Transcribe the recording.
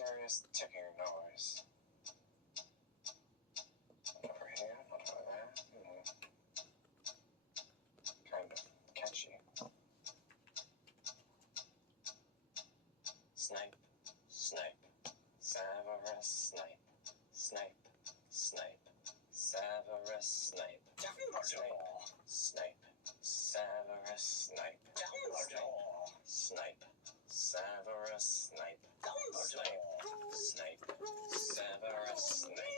mysterious ticking noise. Over here, not over there. Kind of catchy. Snipe, snipe, Severus Snape. Snipe, snipe, Severus Snape. Dumbledore. Snape, Severus Snape. Dumbledore. Snape, Severus Snape. Dumbledore. Snape, Severus Snape.